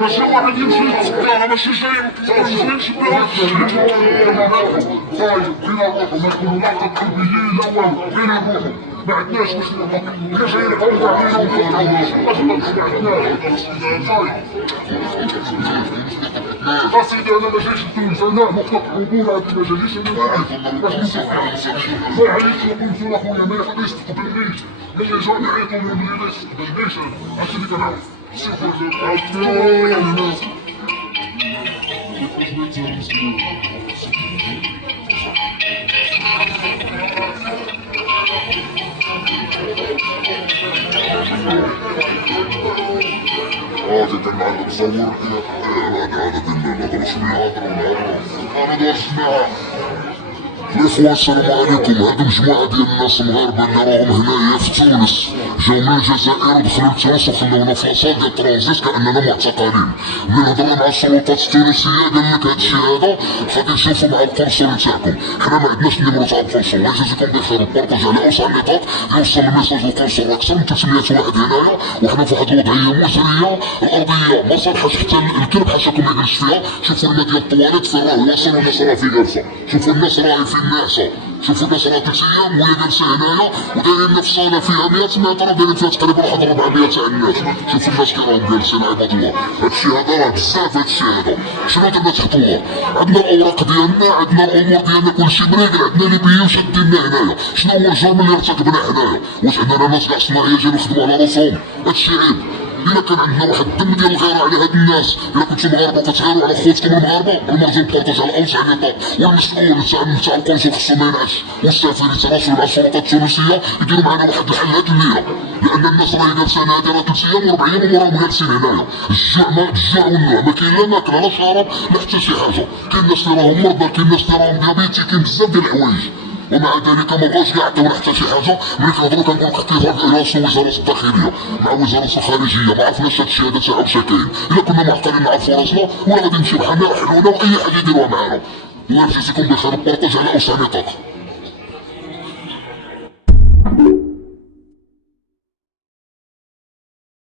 ماشي واحد يمشي للسكارة ماشي جاي يمشي بها طيب فينا نروحو ما يكونوا لا تطبيين لا والو فينا نروحو ما عندناش باش نروحو جاي لك عوض علينا ونفوتو ما عندناش أسيدي أنا ما جايش لتونس أنا مطلق حضور عندي ما جايش أنا باش نسمع ما عليك قلت له أخويا ما يقدرش تقبلنيش اللي جاني عيطوا لي ما يقدرش أنا هادشي اللي كنعرف عادة معنا تصور عادة ندرس معاه أنا درس معاه الإخوة السلام عليكم. هادو مجموعة ديال الناس المغاربة اللي راهم هنايا في تونس جاو من الجزائر ودخلوا لتونس وخلونا في لاصال ديال ترانزيت كأننا معتقلين. ملي هضرنا مع السلطات التونسية قال لك هادشي هذا غادي نشوفو مع القنصل تاعكم، حنا ما عندناش النيمرو تاع القنصل. الله يجازيكم بخير وبارطاج على أوسع النطاق يوصل الميساج للقنصل. راه أكثر من 300 واحد هنايا وحنا في واحد الوضعية مزرية، الأرضية ما صالحاش حتى الكلب حاشاكم ما يجلس فيها. شوفوا الماء ديال الطواليت فين راه واصل والناس راه في جالسة، شوفوا الناس راهي فين ناعسة، شوفوا الناس راه 3 أيام وهي جالسة هنايا ودايرين في صالة فيها 100 متر دايرين فيها تقريبا واحد 400 تاع الناس. شوفوا الناس كي راهم جالسين عباد الله. هادشي هذا راه بزاف. هادشي هذا شنو درنا تحطوها؟ عندنا الأوراق ديالنا، عندنا الأمور ديالنا كلشي مريقل، عندنا ليبيين شاديننا هنايا. شنو هو الجرم اللي ارتكبنا هنايا؟ واش عندنا ناس كاع صناعية جايين يخدموا على راسهم؟ هادشي عيب. إلا كان عندنا واحد الدم ديال الغيرة على هاد الناس، إلا كنتو مغاربة كتغيروا على خوتكم المغاربة، المرجو نبارطاج على أوسع النطاق. والمسؤول تاع القنصل خصو ما ينعش، والسفير يتواصلوا مع السلطات التونسية يديروا معنا واحد الحل هاد الليلة، لأن الناس راهي جالسة هنايا راه 3 أيام و4 أيام وراهم جالسين هنايا. الجوع والنوع ما كاين لا ماكلة لا شراب لا حتى شي حاجة. كاين ناس اللي راهم مرضى، كاين ناس اللي راهم ديابيتي، كاين بزاف ديال الحوايج. ومع ذلك ما بغاوش كاع يعطيونا حتى شي حاجه. ملي كنهضروا كنقولوا حتى راسو وزاره الداخليه مع وزاره الخارجيه ما عرفناش هاد الشهاده تاعهم واش كاين. الا كنا معقلين نعرفوا راسنا ولا غادي نمشيو بحالنا يحلونا واي حاجه يديروها معانا. الله يجزيكم بخير وبارطاج على اوسع نطاق.